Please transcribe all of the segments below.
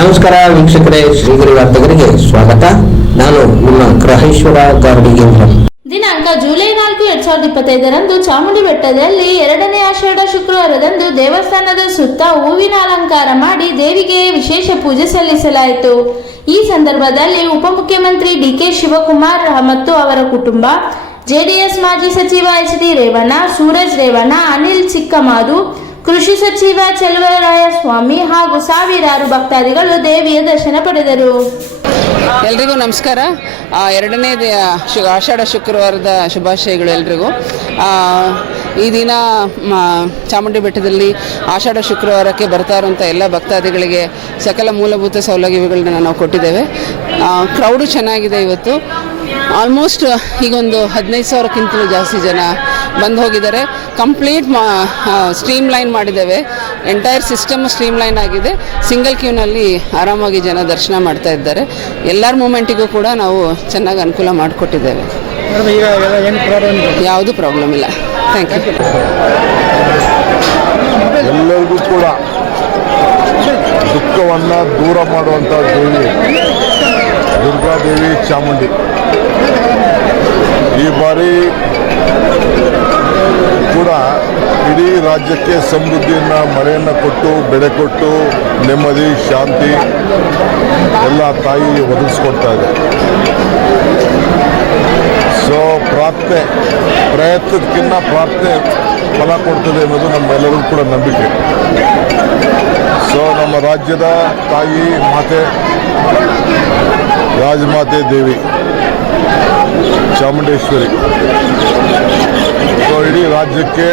ನಮಸ್ಕಾರ ವೀಕ್ಷಕರೇ, ಶ್ರೀಗಿರಿ ವಾರ್ತೆಗರಿಗೆ ಸ್ವಾಗತ. ನಾನು ನಿಮ್ಮ ಗ್ರಹೇಶ್ವರ ಗಾರ್ಡಿಗೇಂದ್ರ ದಿನಾಂಕ ಜುಲೈ ನಾಲ್ಕು, ಎರಡ್ ಸಾವಿರದ ಇಪ್ಪತ್ತೈದರಂದು ಚಾಮುಂಡಿ ಬೆಟ್ಟದಲ್ಲಿ ಎರಡನೇ ಆಷಾಢ ಶುಕ್ರವಾರದಂದು ದೇವಸ್ಥಾನದ ಸುತ್ತ ಹೂವಿನ ಅಲಂಕಾರ ಮಾಡಿ ದೇವಿಗೆ ವಿಶೇಷ ಪೂಜೆ ಸಲ್ಲಿಸಲಾಯಿತು. ಈ ಸಂದರ್ಭದಲ್ಲಿ ಉಪಮುಖ್ಯಮಂತ್ರಿ ಡಿಕೆ ಶಿವಕುಮಾರ್ ಮತ್ತು ಅವರ ಕುಟುಂಬ, ಜೆಡಿಎಸ್ ಮಾಜಿ ಸಚಿವ ಎಚ್ ಡಿ ರೇವಣ್ಣ, ಸೂರಜ್ ರೇವಣ್ಣ, ಅನಿಲ್ ಚಿಕ್ಕಮಾದು ಕೃಷಿ ಸಚಿವ ಸ್ವಾಮಿ ಹಾಗೂ ಸಾವಿರಾರು ಭಕ್ತಾದಿಗಳು ದೇವಿಯ ದರ್ಶನ ಪಡೆದರು. ಎಲ್ರಿಗೂ ನಮಸ್ಕಾರ. ಎರಡನೇ ಶು, ಆಷಾಢ ಶುಕ್ರವಾರದ ಶುಭಾಶಯಗಳು ಎಲ್ರಿಗೂ. ಈ ದಿನ ಚಾಮುಂಡಿ ಬೆಟ್ಟದಲ್ಲಿ ಆಷಾಢ ಶುಕ್ರವಾರಕ್ಕೆ ಬರ್ತಾ ಇರುವಂಥ ಎಲ್ಲ ಭಕ್ತಾದಿಗಳಿಗೆ ಸಕಲ ಮೂಲಭೂತ ಸೌಲಭ್ಯಗಳನ್ನ ನಾವು ಕೊಟ್ಟಿದ್ದೇವೆ. ಕ್ರೌಡು ಚೆನ್ನಾಗಿದೆ ಇವತ್ತು. ಆಲ್ಮೋಸ್ಟ್ ಈಗೊಂದು ಹದಿನೈದು ಸಾವಿರಕ್ಕಿಂತಲೂ ಜಾಸ್ತಿ ಜನ ಬಂದು ಹೋಗಿದ್ದಾರೆ. ಕಂಪ್ಲೀಟ್ ಮಾ ಸ್ಟ್ರೀಮ್ ಲೈನ್ ಮಾಡಿದ್ದೇವೆ. ಎಂಟೈರ್ ಸಿಸ್ಟಮ್ ಸ್ಟ್ರೀಮ್ ಲೈನ್ ಆಗಿದೆ ಸಿಂಗಲ್ ಕ್ಯೂನಲ್ಲಿ ಆರಾಮಾಗಿ ಜನ ದರ್ಶನ ಮಾಡ್ತಾ ಇದ್ದಾರೆ. ಎಲ್ಲರ ಮೂಮೆಂಟಿಗೂ ಕೂಡ ನಾವು ಚೆನ್ನಾಗಿ ಅನುಕೂಲ ಮಾಡಿಕೊಟ್ಟಿದ್ದೇವೆ. ಯಾವುದೂ ಪ್ರಾಬ್ಲಮ್ ಇಲ್ಲ. ಥ್ಯಾಂಕ್ ಯು ಎಲ್ಲರಿಗೂ ಕೂಡ ದುಃಖವನ್ನು ದೂರ ಮಾಡುವಂಥ ದೇವಿ ದುರ್ಗಾದೇವಿ ಚಾಮುಂಡಿ. ಈ ಬಾರಿ ಕೂಡ ಇಡೀ ರಾಜ್ಯಕ್ಕೆ ಸಮೃದ್ಧಿಯನ್ನು, ಮಳೆಯನ್ನು ಕೊಟ್ಟು, ಬೆಳೆ ಕೊಟ್ಟು, ನೆಮ್ಮದಿ, ಶಾಂತಿ ಎಲ್ಲ ತಾಯಿ ಒದಗಿಸ್ಕೊಡ್ತಾ ಇದೆ. ಸೊ ಪ್ರಾರ್ಥನೆ ಪ್ರಯತ್ನಕ್ಕಿಂತ ಪ್ರಾರ್ಥನೆ ಫಲ ಕೊಡ್ತದೆ ಅನ್ನೋದು ನಮ್ಮೆಲ್ಲರಿಗೂ ಕೂಡ ನಂಬಿಕೆ. ಸೊ ನಮ್ಮ ರಾಜ್ಯದ ತಾಯಿ ಮಾತೆ ರಾಜಮಾತೆ ದೇವಿ. ಚಾಮುಂಡೇಶ್ವರಿ. ಸೊ ಇಡೀ ರಾಜ್ಯಕ್ಕೆ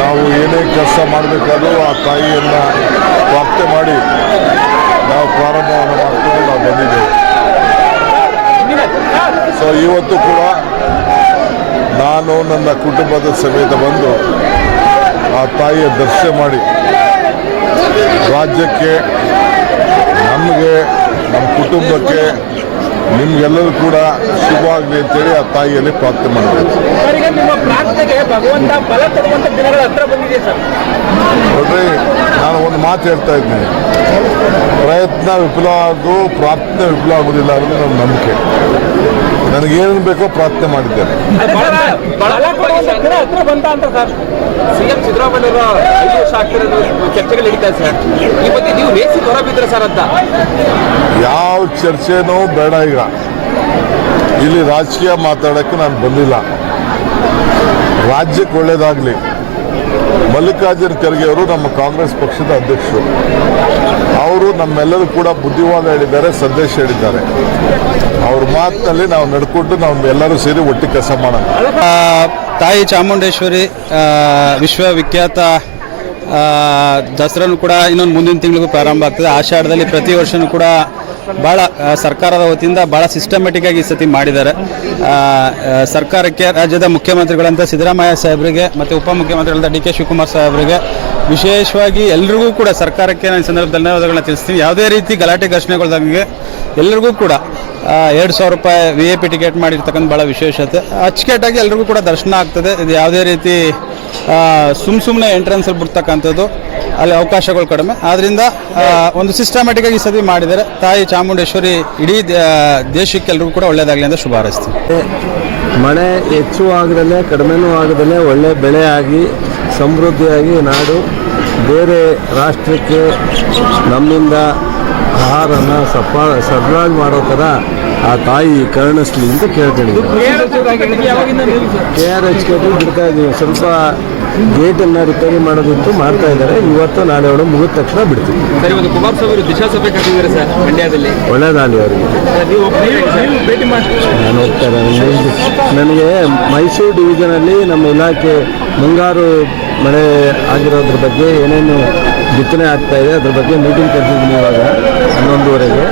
ನಾವು ಏನೇ ಕೆಲಸ ಮಾಡಬೇಕಾದರೂ ಆ ತಾಯಿಯನ್ನು ಪ್ರಾರ್ಥನೆ ಮಾಡಿ ನಾವು ಪ್ರಾರಂಭವನ್ನು ಮಾಡಿಕೊಂಡು ನಾವು ಬಂದಿದ್ದೇವೆ. ಸೊ ಇವತ್ತು ಕೂಡ ನಾನು ನನ್ನ ಕುಟುಂಬದ ಸಮೇತ ಬಂದು ಆ ತಾಯಿಯ ದರ್ಶನ ಮಾಡಿ ರಾಜ್ಯಕ್ಕೆ, ನಮಗೆ ನಮ್ಮ ಕುಟುಂಬಕ್ಕೆ ನಿಮ್ಗೆಲ್ಲರೂ ಕೂಡ ಶುಭವಾಗಲಿ ಅಂತೇಳಿ ಆ ತಾಯಿಯಲ್ಲಿ ಪ್ರಾರ್ಥನೆ ನೋಡ್ರಿ ನಾನು ಒಂದು ಮಾತು ಹೇಳ್ತಾ ಇದ್ದೀನಿ. ಪ್ರಯತ್ನ ವಿಫಲ ಆಗು ಪ್ರಾರ್ಥನೆ ವಿಫಲ ಆಗೋದಿಲ್ಲ ಅನ್ನೋದು ನಮ್ಮ ನಂಬಿಕೆ. ನನಗೇನು ಬೇಕೋ ಪ್ರಾರ್ಥನೆ ಮಾಡಿದ್ದೇನೆ. ಸಿಎಂ ಸಿದ್ದರಾಮಯ್ಯ ಐದು ವರ್ಷ ಆಗ್ತಿರೋದು ಚರ್ಚೆಗಳು ನಡೀತಾ ಸರ್. ಈ ಬಗ್ಗೆ ನೀವು ರೇಸಿ ಹೊರ ಬಿದ್ದರೆ ಸರ್ ಅಂತ. ಯಾವ ಚರ್ಚೆನೂ ಬೇಡ ಈಗ. ಇಲ್ಲಿ ರಾಜಕೀಯ ಮಾತಾಡಕ್ಕೆ ನಾನು ಬಂದಿಲ್ಲ. ರಾಜ್ಯಕ್ಕೆ ಒಳ್ಳೇದಾಗಲಿ. ಮಲ್ಲಿಕಾರ್ಜುನ ಖರ್ಗೆ ಅವರು ನಮ್ಮ ಕಾಂಗ್ರೆಸ್ ಪಕ್ಷದ ಅಧ್ಯಕ್ಷರು. ಅವರು ನಮ್ಮೆಲ್ಲರೂ ಕೂಡ ಬುದ್ಧಿವಾದ ಹೇಳಿದ್ದಾರೆ, ಸಂದೇಶ ಹೇಳಿದ್ದಾರೆ. ಅವ್ರ ಮಾತಿನಲ್ಲಿ ನಾವು ನಡ್ಕೊಂಡು ನಾವು ಎಲ್ಲರೂ ಸೇರಿ ಒಟ್ಟಿ ಕೆಲಸ ಮಾಡೋಣ. ತಾಯಿ ಚಾಮುಂಡೇಶ್ವರಿ ವಿಶ್ವವಿಖ್ಯಾತ ದಸರಾನು ಕೂಡ ಇನ್ನೊಂದು ಮುಂದಿನ ತಿಂಗಳಿಗೂ ಪ್ರಾರಂಭ ಆಗ್ತದೆ. ಆಷಾಢದಲ್ಲಿ ಪ್ರತಿ ವರ್ಷವೂ ಕೂಡ ಭಾಳ ಸರ್ಕಾರದ ವತಿಯಿಂದ ಭಾಳ ಸಿಸ್ಟಮೆಟಿಕ್ ಆಗಿ ಈ ಸತಿ ಮಾಡಿದ್ದಾರೆ. ಸರ್ಕಾರಕ್ಕೆ, ರಾಜ್ಯದ ಮುಖ್ಯಮಂತ್ರಿಗಳಂತ ಸಿದ್ದರಾಮಯ್ಯ ಸಾಹೇಬರಿಗೆ ಮತ್ತು ಉಪಮುಖ್ಯಮಂತ್ರಿಗಳಂತ ಡಿ ಕೆ ಶಿವಕುಮಾರ್ ಸಾಹೇಬರಿಗೆ ವಿಶೇಷವಾಗಿ ಎಲ್ರಿಗೂ ಕೂಡ ಸರ್ಕಾರಕ್ಕೆ ನಾನು ಈ ಸಂದರ್ಭದಲ್ಲಿ ಧನ್ಯವಾದಗಳನ್ನ ತಿಳಿಸ್ತೀನಿ. ಯಾವುದೇ ರೀತಿ ಗಲಾಟೆ ಘರ್ಷಣೆಗಳ್ದಂಗೆ ಎಲ್ಲರಿಗೂ ಕೂಡ ಎರಡು ಸಾವಿರ ರೂಪಾಯಿ ವಿ ಎ ಪಿ ಟಿಕೆಟ್ ಮಾಡಿರ್ತಕ್ಕಂಥ ಭಾಳ ವಿಶೇಷತೆ. ಅಚ್ಚುಕಟ್ಟಾಗಿ ಎಲ್ರಿಗೂ ಕೂಡ ದರ್ಶನ ಆಗ್ತದೆ. ಇದು ಯಾವುದೇ ರೀತಿ ಸುಮ್ಮ ಸುಮ್ಮನೆ ಎಂಟ್ರೆನ್ಸಲ್ಲಿ ಬಿಡ್ತಕ್ಕಂಥದ್ದು, ಅಲ್ಲಿ ಅವಕಾಶಗಳು ಕಡಿಮೆ. ಆದ್ರಿಂದ ಒಂದು ಸಿಸ್ಟಮ್ಯಾಟಿಕ್ ಆಗಿ ಸದಿ ಮಾಡಿದರೆ, ತಾಯಿ ಚಾಮುಂಡೇಶ್ವರಿ ಇಡೀ ದೇ- ದೇಶಕ್ಕೆ ಎಲ್ರಿಗೂ ಕೂಡ ಒಳ್ಳೇದಾಗಲಿ ಅಂತ ಶುಭ ಮಳೆ ಹೆಚ್ಚು ಆಗದಲ್ಲೇ, ಕಡಿಮೆನೂ ಆಗದಲ್ಲೇ, ಒಳ್ಳೆ ಬೆಳೆ ಆಗಿ ಸಮೃದ್ಧಿಯಾಗಿ ನಾಡು, ಬೇರೆ ರಾಷ್ಟ್ರಕ್ಕೆ ನಮ್ಮಿಂದ ಆಹಾರನ ಸಪ ಸರಬರಾಜು ಮಾಡೋ ಥರ ಆ ತಾಯಿ ಕರುಣಿಸ್ಲಿ ಅಂತ ಕೇಳ್ಕೊಂಡಿದ್ದೀವಿ ಕೆ ಆರ್ ಎಚ್ ಕೆ ಬಿಡ್ತಾ ಇದ್ದೀವಿ ಸ್ವಲ್ಪ ಗೇಟನ್ನು ರಿಪೇರಿ ಮಾಡೋದಿತ್ತು ಮಾಡ್ತಾ ಇದ್ದಾರೆ. ಇವತ್ತು ನಾಳೆ ಒಳಗೆ ಮುಗಿದ ತಕ್ಷಣ ಬಿಡ್ತೀವಿ ಸರಿ ಕುಮಾರಸ್ವಾಮಿ ಅವರು ಮಂಡ್ಯದಲ್ಲಿ? ಒಳ್ಳೇದಾಗಲಿ ಅವರಿಗೆ. ನೀವು ನೀವು ಭೇಟಿ ಮಾಡಿ ನಾನು ಹೋಗ್ತಾರೆ ನನಗೆ ಮೈಸೂರು ಡಿವಿಷನಲ್ಲಿ ನಮ್ಮ ಇಲಾಖೆ ಮುಂಗಾರು ಮಳೆ ಆಗಿರೋದ್ರ ಬಗ್ಗೆ ಏನೇನು ಬಿತ್ತನೆ ಆಗ್ತಾ ಇದೆ ಅದ್ರ ಬಗ್ಗೆ ಮೀಟಿಂಗ್ ಕರೆದಿದ್ದೀನಿ ಇವಾಗ ಹನ್ನೊಂದುವರೆಗೆ.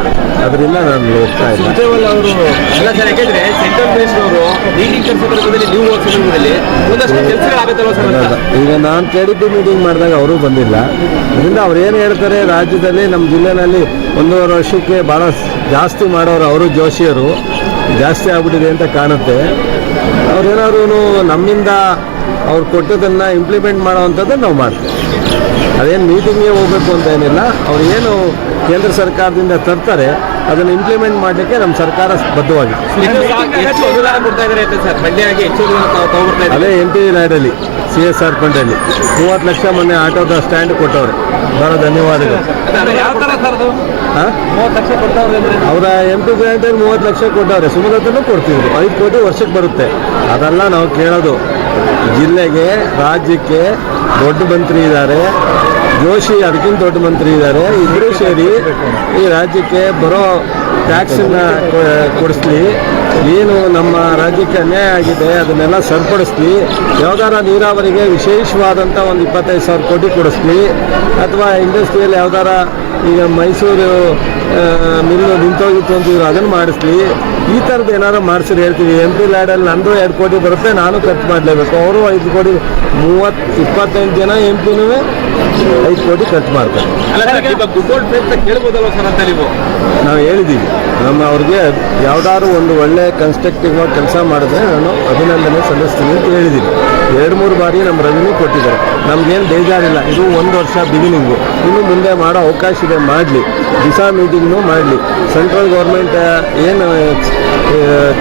ಅದರಿಂದ ನಾನು ಹೋಗ್ತಾ ಇಲ್ಲ ಸುಜೇವಾಲ ಅವರು ಎಲ್ಲ ಸರ್ ಯಾಕೆಂದ್ರೆ ಸೆಂಟ್ರಲ್ ಬೇಸ್ ಅವರು ಮೀಟಿಂಗ್ ಸಂದರ್ಭದಲ್ಲಿ ನೀವು ಹೋದ ಸಂದರ್ಭದಲ್ಲಿ ಒಂದಷ್ಟು ಆಗುತ್ತಲ್ಲ ಸರ್ ಅಂತ? ಈಗ ನಾನು ಕೆ ಡಿ ಪಿ ಮೀಟಿಂಗ್ ಮಾಡಿದಾಗ ಅವರು ಬಂದಿಲ್ಲ. ಅದರಿಂದ ಅವ್ರು ಏನು ಹೇಳ್ತಾರೆ ರಾಜ್ಯದಲ್ಲಿ ನಮ್ಮ ಜಿಲ್ಲೆನಲ್ಲಿ ಒಂದೂವರೆ ವರ್ಷಕ್ಕೆ ಭಾಳ ಜಾಸ್ತಿ ಮಾಡೋರು ಅವರು ಜೋಶಿಯರು. ಜಾಸ್ತಿ ಆಗ್ಬಿಟ್ಟಿದೆ ಅಂತ ಕಾಣುತ್ತೆ. ಅವ್ರೇನಾದ್ರು ನಮ್ಮಿಂದ ಅವ್ರು ಕೊಟ್ಟದನ್ನು ಇಂಪ್ಲಿಮೆಂಟ್ ಮಾಡೋವಂಥದ್ದು ನಾವು ಮಾಡ್ತೀವಿ. ಅದೇನು ಮೀಟಿಂಗ್ಗೆ ಹೋಗಬೇಕು ಅಂತ ಏನಿಲ್ಲ. ಅವ್ರು ಏನು ಕೇಂದ್ರ ಸರ್ಕಾರದಿಂದ ತರ್ತಾರೆ ಅದನ್ನು ಇಂಪ್ಲಿಮೆಂಟ್ ಮಾಡಲಿಕ್ಕೆ ನಮ್ಮ ಸರ್ಕಾರ ಬದ್ಧವಾಗಿದೆ. ಅದೇ ಎಂ ಪಿ ರಾಯ್ಡಲ್ಲಿ ಸಿ ಎಸ್ ಆರ್ ಫಂಡಲ್ಲಿ ಮೂವತ್ತು ಲಕ್ಷ ಮೊನ್ನೆ ಆಟೋದ ಸ್ಟ್ಯಾಂಡ್ ಕೊಟ್ಟವ್ರೆ. ಬಹಳ ಧನ್ಯವಾದಗಳು. ಅವರ ಎಂ ಟಿ ಗ್ರಾಂಟಲ್ಲಿ ಮೂವತ್ತು ಲಕ್ಷ ಕೊಟ್ಟವ್ರೆ. ಸುಮಲತನೂ ಕೊಡ್ತಿದ್ರು ಐದು ಕೋಟಿ ವರ್ಷಕ್ಕೆ ಬರುತ್ತೆ. ಅದೆಲ್ಲ ನಾವು ಕೇಳೋದು. ಜಿಲ್ಲೆಗೆ ರಾಜ್ಯಕ್ಕೆ ದೊಡ್ಡ ಮಂತ್ರಿ ಇದ್ದಾರೆ. ಜೋಶಿ ಅದಕ್ಕಿಂತ ದೊಡ್ಡ ಮಂತ್ರಿ ಇದ್ದಾರೆ ಇಬ್ಬರೂ ಸೇರಿ ಈ ರಾಜ್ಯಕ್ಕೆ ಬರೋ ಟ್ಯಾಕ್ಸನ್ನ ಕೊಡಿಸ್ಲಿ. ಏನು ನಮ್ಮ ರಾಜ್ಯಕ್ಕೆ ಅನ್ಯಾಯ ಆಗಿದೆ, ಅದನ್ನೆಲ್ಲ ಸರಿಪಡಿಸ್ಲಿ. ಯಾವ್ದಾರ ನೀರಾವರಿಗೆ ವಿಶೇಷವಾದಂಥ ಒಂದು ಇಪ್ಪತ್ತೈದು ಸಾವಿರ ಕೋಟಿ ಕೊಡಿಸ್ಲಿ. ಅಥವಾ ಇಂಡಸ್ಟ್ರಿಯಲ್ಲಿ ಯಾವ್ದಾರ ಈಗ ಮೈಸೂರು ಮಿಲ್ಲು ನಿಂತೋಗಿತ್ತು ಅಂತಿದ್ರು ಅದನ್ನು ಮಾಡಿಸ್ಲಿ. ಈ ಥರದ್ದು ಏನಾದ್ರು ಮಾಡಿಸಿರಿ ಹೇಳ್ತೀವಿ. ಎಂ ಪಿ ಲ್ಯಾಡಲ್ಲಿ ನಂದು ಎರಡು ಕೋಟಿ ಬರುತ್ತೆ, ನಾನು ಖರ್ಚು ಮಾಡಲೇಬೇಕು. ಅವರು ಐದು ಕೋಟಿ ಮೂವತ್ತು ಇಪ್ಪತ್ತೆಂಟು ಜನ ಎಂ ಪಿನೂ ಐದು ಕೋಟಿ ಖರ್ಚು ಮಾಡ್ತಾರೆ. ನಾವು? ಹೇಳಿದ್ದೀವಿ. ನಮ್ಮ ಅವ್ರಿಗೆ ಯಾವ್ದಾದ್ರು ಒಂದು ಒಳ್ಳೆ ಕನ್ಸ್ಟ್ರಕ್ಟಿವ್ ಆಗಿ ಕೆಲಸ ಮಾಡಿದ್ರೆ ನಾನು ಅಭಿನಂದನೆ ಸಲ್ಲಿಸ್ತೀನಿ ಅಂತ ಹೇಳಿದ್ದೀನಿ ಎರಡು ಮೂರು ಬಾರಿ ನಮ್ಮ ರೆವಿನ್ಯೂ ಕೊಟ್ಟಿದ್ದಾರೆ. ನಮಗೇನು ಬೇಜಾರಿಲ್ಲ. ಇದು ಒಂದು ವರ್ಷ ಬಿಗಿನಿಂಗು ಇನ್ನು ಮುಂದೆ ಮಾಡೋ ಅವಕಾಶ ಇದೆ, ಮಾಡಲಿ. ದಿಸಾ ಮೀಟಿಂಗ್ನು ಮಾಡಲಿ. ಸೆಂಟ್ರಲ್ ಗೌರ್ಮೆಂಟ್ ಏನು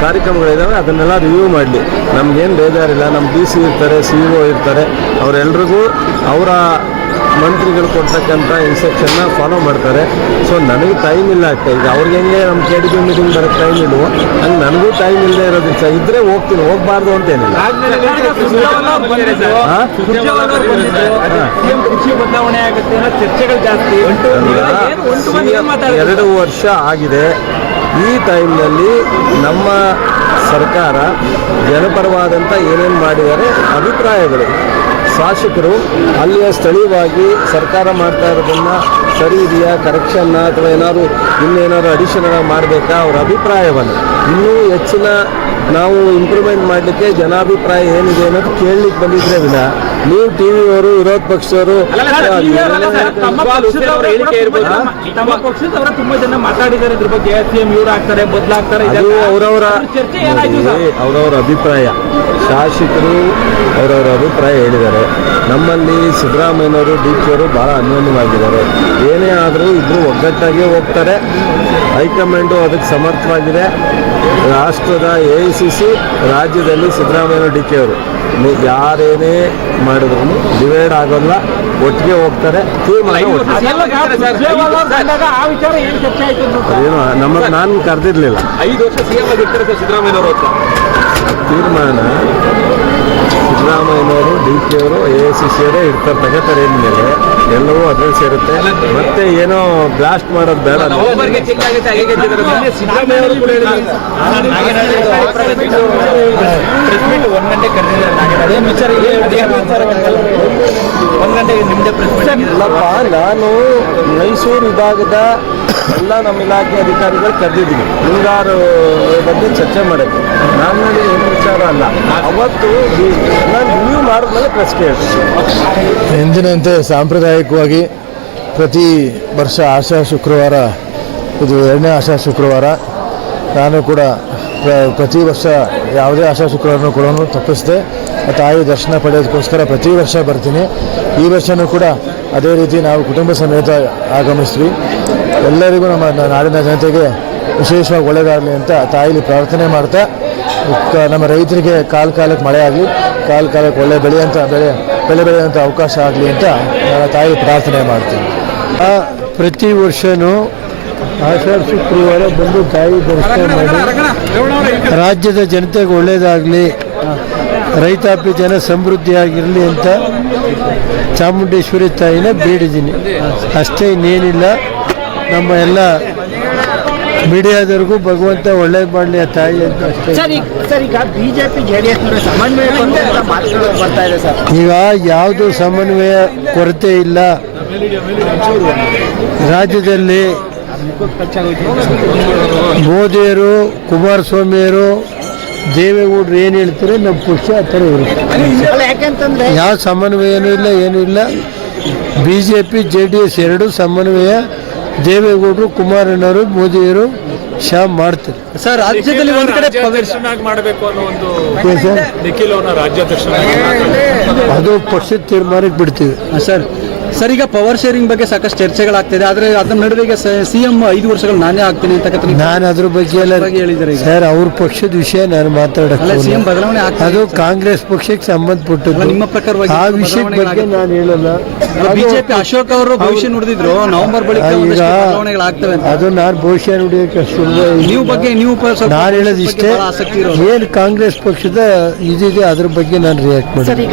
ಕಾರ್ಯಕ್ರಮಗಳಿದ್ದಾವೆ ಅದನ್ನೆಲ್ಲ ರಿವ್ಯೂ ಮಾಡಲಿ. ನಮಗೇನು ಬೇಜಾರಿಲ್ಲ. ನಮ್ಮ ಡಿ ಸಿ ಇರ್ತಾರೆ ಸಿ ಒ ಇರ್ತಾರೆ. ಅವರೆಲ್ರಿಗೂ ಅವರ ಮಂತ್ರಿಗಳು ಕೊಡ್ತಕ್ಕಂಥ ಇನ್ಸ್ಟ್ರಕ್ಷನ್ನ ಫಾಲೋ ಮಾಡ್ತಾರೆ. ಸೊ ನನಗೆ ಟೈಮ್ ಇಲ್ಲ ಅಷ್ಟೇ. ಈಗ ಅವ್ರಿಗೆ ಹೆಂಗೆ ನಮ್ಮ ಕೆ ಡಿ ಪಿ ಮೀಟಿಂಗ್ ಬರೋಕ್ಕೆ ಟೈಮ್ ಇಲ್ವೋ ಹಂಗೆ ನನಗೂ ಟೈಮ್ ಇಲ್ಲದೆ ಇರೋದ್ರಿಂದ ಇದ್ದರೆ ಹೋಗ್ತೀನಿ ಹೋಗ್ಬಾರ್ದು ಅಂತೇನಿಲ್ಲ. ಎರಡು ವರ್ಷ ಆಗಿದೆ. ಈ ಟೈಮ್ನಲ್ಲಿ ನಮ್ಮ ಸರ್ಕಾರ ಜನಪರವಾದಂಥ ಏನೇನು ಮಾಡಿದ್ದಾರೆ ಅಭಿಪ್ರಾಯಗಳು. ಶಾಸಕರು ಅಲ್ಲಿಯ ಸ್ಥಳೀಯವಾಗಿ ಸರ್ಕಾರ ಮಾಡ್ತಾ ಇರೋದನ್ನು ಸರಿ ಇದೆಯಾ ಕರೆಕ್ಷನ್ನ ಅಥವಾ ಏನಾದರೂ ಇನ್ನೇನಾದ್ರು ಅಡಿಷನಲ್ ಮಾಡಬೇಕಾ ಅವ್ರ ಅಭಿಪ್ರಾಯವನ್ನು. ಇನ್ನೂ ಹೆಚ್ಚಿನ ನಾವು ಇಂಪ್ರೂವ್ಮೆಂಟ್ ಮಾಡಲಿಕ್ಕೆ ಜನಾಭಿಪ್ರಾಯ ಏನಿದೆ ಅನ್ನೋದು ಕೇಳಲಿಕ್ಕೆ ಬಂದಿದ್ರೆ ವಿನ ನೀವು ಟಿವಿ ವಿಯವರು ವಿರೋಧ ಪಕ್ಷದವರು ತಮ್ಮ ಪಕ್ಷದವರ ತುಂಬಾ ಜನ ಮಾತಾಡಿದ್ದಾರೆ ಇದ್ರ ಬಗ್ಗೆ. ಸಿಎಂ ಇವ್ರು ಆಗ್ತಾರೆ ಬದಲಾಗ್ತಾರೆ ಅದು ಅವರವರ ಅವರವರ ಅಭಿಪ್ರಾಯ. ಶಾಸಕರು ಅವರವರ ಅಭಿಪ್ರಾಯ ಹೇಳಿದ್ದಾರೆ. ನಮ್ಮಲ್ಲಿ ಸಿದ್ದರಾಮಯ್ಯನವರು ಡಿ ಕೆ ಅವರು ಬಹಳ ಅನ್ಯೋನ್ಯವಾಗಿದ್ದಾರೆ. ಏನೇ ಆದರೂ ಇಬ್ಬರು ಒಗ್ಗಟ್ಟಾಗಿ ಹೋಗ್ತಾರೆ. ಹೈಕಮಾಂಡು ಅದಕ್ಕೆ ಸಮರ್ಥವಾಗಿದೆ. ರಾಷ್ಟ್ರದ ಎ ಐ ಸಿ ಸಿ ರಾಜ್ಯದಲ್ಲಿ ಸಿದ್ದರಾಮಯ್ಯ ಡಿ ಕೆ ಅವರು. ಯಾರೇನೇ ಮಾಡಿದ್ರು ಡಿವೈಡ್ ಆಗೋಲ್ಲ ಒಟ್ಟಿಗೆ ಹೋಗ್ತಾರೆ ಏನು ಒಟ್ಟಿಗೆ. ಆ ವಿಚಾರ ಏನ್ ಚರ್ಚೆ ಆಯ್ತು ಅದೇನು ನಮ್ಮ ನಾನು ಕರೆದಿರ್ಲಿಲ್ಲ. ಐದು ವರ್ಷ ಸಿಎಂ ಆಗಿರ್ತಾರೆ ಸರ್ ಸಿದ್ದರಾಮಯ್ಯ ಅವರು ತೀರ್ಮಾನ ಸಿದ್ದರಾಮಯ್ಯನವರು ಡಿ ಕೆ ಅವರು ಎ ಸಿ ಸಿ ಅವರೇ ಇರ್ತಾರೆ ತಗೋತಾರೆ ಮೇಲೆ ಎಲ್ಲವೂ ಅದ್ರಲ್ಲಿ ಸೇರುತ್ತೆ. ಮತ್ತೆ ಏನೋ ಬ್ಲಾಸ್ಟ್ ಮಾಡೋದು ಬೇಡ. ಇಲ್ಲಪ್ಪ ನಾನು ಮೈಸೂರು ವಿಭಾಗದ ಎಲ್ಲ ನಮ್ಮ ಇಲಾಖೆ ಅಧಿಕಾರಿಗಳು ಕರೆದಿದ್ದೀವಿ ಮುಂಗಾರು ಬಗ್ಗೆ ಚರ್ಚೆ ಮಾಡೋಕ್ಕೆ ನೋಡಿ ಏನು ವಿಚಾರ ಅಲ್ಲ. ಅವತ್ತು ನಾನು ರಿವ್ಯೂ ಮಾಡಿದ್ಮೇಲೆ ಪ್ರೆಸ್ ಕೇಳ್ತೀನಿ ಎಂದಿನಂತೆ ಸಾಂಪ್ರದಾಯಿಕವಾಗಿ ಪ್ರತಿ ವರ್ಷ ಆಶಾ ಶುಕ್ರವಾರ, ಇದು ಎರಡನೇ ಆಶಾ ಶುಕ್ರವಾರ, ನಾನು ಕೂಡ ಪ್ರ- ಪ್ರತಿ ವರ್ಷ ಯಾವುದೇ ಆಶಾ ಶುಕ್ರವಾರನೂ ಕೂಡ ತಪ್ಪಿಸಿದೆ. ತಾಯಿ ದರ್ಶನ ಪಡೆಯೋದಕ್ಕೋಸ್ಕರ ಪ್ರತಿ ವರ್ಷ ಬರ್ತೀನಿ. ಈ ವರ್ಷನೂ ಕೂಡ ಅದೇ ರೀತಿ ನಾವು ಕುಟುಂಬ ಸಮೇತ ಆಗಮಿಸ್ತೀವಿ ಎಲ್ಲರಿಗೂ ನಮ್ಮ ನಾಡಿನ ಜನತೆಗೆ ವಿಶೇಷವಾಗಿ ಒಳ್ಳೆಯದಾಗಲಿ ಅಂತ ತಾಯಿಲಿ ಪ್ರಾರ್ಥನೆ ಮಾಡ್ತಾ ನಮ್ಮ ರೈತರಿಗೆ ಕಾಲ ಕಾಲಕ್ಕೆ ಮಳೆ ಆಗಲಿ ಕಾಲ ಕಾಲಕ್ಕೆ ಒಳ್ಳೆ ಬೆಳೆಯಂಥ ಬೆಳೆ ಬೆಳೆ ಬೆಳೆಯುವಂಥ ಅವಕಾಶ ಆಗಲಿ ಅಂತ ನಾನು ತಾಯಿ ಪ್ರಾರ್ಥನೆ ಮಾಡ್ತೀನಿ. ಆ, ಪ್ರತಿ ವರ್ಷವೂ ಆಷಾಢ ಶುಕ್ರವಾರ ಬಂದು ತಾಯಿ ದರ್ಶನ ಮಾಡಿ. ರಾಜ್ಯದ ಜನತೆಗೆ ಒಳ್ಳೆಯದಾಗಲಿ ರೈತಾಪಿ ಜನ ಸಮೃದ್ಧಿಯಾಗಿರಲಿ ಅಂತ ಚಾಮುಂಡೇಶ್ವರಿ ತಾಯಿನ ಬೇಡಿದ್ದೀನಿ. ಅಷ್ಟೇ ಇನ್ನೇನಿಲ್ಲ. ನಮ್ಮ ಎಲ್ಲ ಮೀಡಿಯಾದವ್ರಿಗೂ ಭಗವಂತ ಒಳ್ಳೇದು ಮಾಡಲಿ ಆ ತಾಯಿ ಅಂತ ಅಷ್ಟೇ. ಸರ್ ಈಗ ಸರ್ ಈಗ ಬಿಜೆಪಿ ಜೆಡಿಎಸ್ ಸಮನ್ವಯ ಅಂತ ಮಾತುಗಳು ಬರ್ತಾ ಇದೆ ಸರ್. ಈಗ ಯಾವುದು ಸಮನ್ವಯ ಕೊರತೆ ಇಲ್ಲ. ರಾಜ್ಯದಲ್ಲಿ ಮೋದಿಯರು ಕುಮಾರಸ್ವಾಮಿಯರು ದೇವೇಗೌಡರು ಏನು ಹೇಳ್ತಾರೆ ನಮ್ಮ ಪಕ್ಷ ಆ ಥರ ಇರುತ್ತೆ. ಯಾಕಂತಂದ್ರೆ ಯಾವ ಸಮನ್ವಯನೂ ಇಲ್ಲ ಏನೂ ಇಲ್ಲ. B J P J D S ಎರಡೂ ಸಮನ್ವಯ ದೇವೇಗೌಡರು ಕುಮಾರಣ್ಣವರು ಮೋದಿಯವರು ಶಾ ಮಾಡ್ತಾರೆ. ಸರ್ ರಾಜ್ಯದಲ್ಲಿ ಒಂದು ಕಡೆ ಮಾಡಬೇಕು ಅನ್ನೋ ಒಂದು ನಿಖಿಲ್ ಅವರ ರಾಜ್ಯಾಧ್ಯಕ್ಷ ಅದು ಪಕ್ಷದ ತೀರ್ಮಾನಕ್ಕೆ ಬಿಡ್ತೀವಿ. ಸರ್ ಸರ್ ಈಗ ಪವರ್ ಶೇರಿಂಗ್ ಬಗ್ಗೆ ಸಾಕಷ್ಟು ಚರ್ಚೆಗಳಾಗ್ತಿದೆ ಆದ್ರೆ ಅದ್ರ ನಡುವೆ ಈಗ ಸಿ ಎಂ ಐದು ವರ್ಷಗಳು ನಾನೇ ಆಗ್ತೀನಿ ಅಂತ ನಾನು ಅದ್ರ ಬಗ್ಗೆ ಎಲ್ಲ ಹೇಳಿದ್ದಾರೆ ಸರ್ ಅವ್ರ ಪಕ್ಷದ ವಿಷಯ ನಾನು ಅಲ್ಲ ಮಾತಾಡಕ್ಕೆ ಸಿಎಂ ಬದಲಾವಣೆ ಅದು ಕಾಂಗ್ರೆಸ್ ಪಕ್ಷಕ್ಕೆ ಸಂಬಂಧಪಟ್ಟದ್ದು. ನಿಮ್ಮ ಪ್ರಕಾರವಾಗಿ ಆ ವಿಷಯ ವಿಷಯದ ಬಗ್ಗೆ? ನಾನು ಹೇಳಲ್ಲ. ಬಿಜೆಪಿ ಅಶೋಕ್ ಅವರು ಭವಿಷ್ಯ ನುಡಿದಿದ್ರು ನವೆಂಬರ್ ಬಳಿಕ ಬದಲಾವಣೆಗಳಾಗ್ತವೆ ಅಂತ. ಅದು ನಾನು ಭವಿಷ್ಯ ನುಡಿಯೋಕೆ ನೀವು ಬಗ್ಗೆ ನೀವು ನಾನು ಹೇಳೋದು ಇಷ್ಟೇ ಏನು ಕಾಂಗ್ರೆಸ್ ಪಕ್ಷದ ಇದಿದೆ ಅದ್ರ ಬಗ್ಗೆ ನಾನು ರಿಯಾಕ್ಟ್ ಮಾಡಿ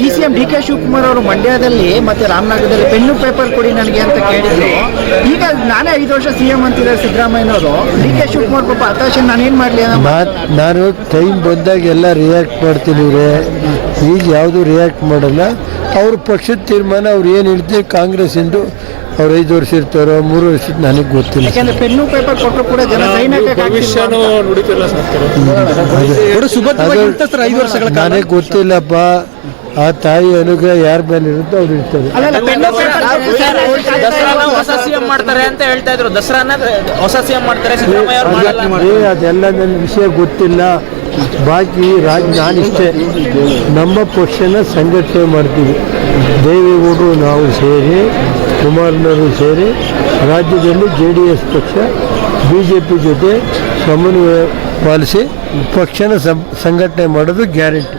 D C M D K Shivakumar ಅವರು ಮಂಡ್ಯದಲ್ಲಿ ಮತ್ತೆ ರಾಮನಗರದಲ್ಲಿ ಪೆನ್ನು ಪೇಪರ್ ಕೊಡಿ ನನಗೆ ಅಂತ ಕೇಳಿದ್ರು. ಈಗ ನಾನೇ ಐದು ವರ್ಷ ಸಿ ಎಂ ಅಂತಿದ್ದಾರೆ ಸಿದ್ದರಾಮಯ್ಯನವರು. ಡಿ ಕೆ ಶಿವಕುಮಾರ್ ಪಾಪ ಹತಾಶೆ ನಾನೇನು ಮಾಡ್ಲಿ ಅನ್ನೋ ನಾನ್- ನಾನು ಟೈಮ್ ಬಂದಾಗ ಎಲ್ಲ ರಿಯಾಕ್ಟ್ ಮಾಡ್ತೀನಿ ಇವ್ರೆ. ಈಗ ಯಾವುದು ರಿಯಾಕ್ಟ್ ಮಾಡಲ್ಲ. ಅವ್ರ ಪಕ್ಷದ ತೀರ್ಮಾನ ಅವ್ರು ಏನು ಹೇಳ್ತೀವಿ ಕಾಂಗ್ರೆಸ್ ಎಂದು ಅವ್ರು ಐದು ವರ್ಷ ಇರ್ತಾರೋ ಮೂರು ವರ್ಷ ನನಗೆ ಗೊತ್ತಿಲ್ಲ. ಯಾಕಂದ್ರೆ ಪೆನ್ನು ಪೇಪರ್ ಕೊಟ್ಟರು ಕೂಡ ಜನ ಸೈನ್ ಭವಿಷ್ಯನು ನುಡಿತಿಲ್ಲ ಸರ್. ನನಗೆ ಗೊತ್ತಿಲ್ಲಪ್ಪ. ಆ ತಾಯಿ ಅನುಗ್ರಹ ಯಾರ ಮೇಲೆ ಇರುತ್ತೋ ಅವ್ರು ಇರ್ತಾರೆ. ದಸರಾನ ಹೊಸ ಸಿಎಂ ಮಾಡ್ತಾರೆ ಅಂತ ಹೇಳ್ತಾ ಇದ್ರು. ದಸರಾನ ಹೊಸ ಸಿಎಂ ಮಾಡ್ತಾರೆ ಸಿದ್ದರಾಮಯ್ಯ ಮಾಡಲ್ಲ. ಅದೆಲ್ಲ ನನ್ನ ವಿಷಯ ಗೊತ್ತಿಲ್ಲ. ಬಾಕಿ ರಾಜ್ ನಾನಿಷ್ಟೇ. ನಮ್ಮ ಪಕ್ಷನ ಸಂಘಟನೆ ಮಾಡ್ತೀವಿ. ದೇವೇಗೌಡರು ನಾವು ಸೇರಿ ಕುಮಾರನವರು ಸೇರಿ ರಾಜ್ಯದಲ್ಲಿ ಜೆ ಡಿ ಎಸ್ ಪಕ್ಷ ಬಿ ಜೆ ಪಿ ಜೊತೆ ಸಮನ್ವಯ ಪಾಲಿಸಿ ಪಕ್ಷನ ಸಂ- ಸಂಘಟನೆ ಮಾಡೋದು ಗ್ಯಾರಂಟಿ.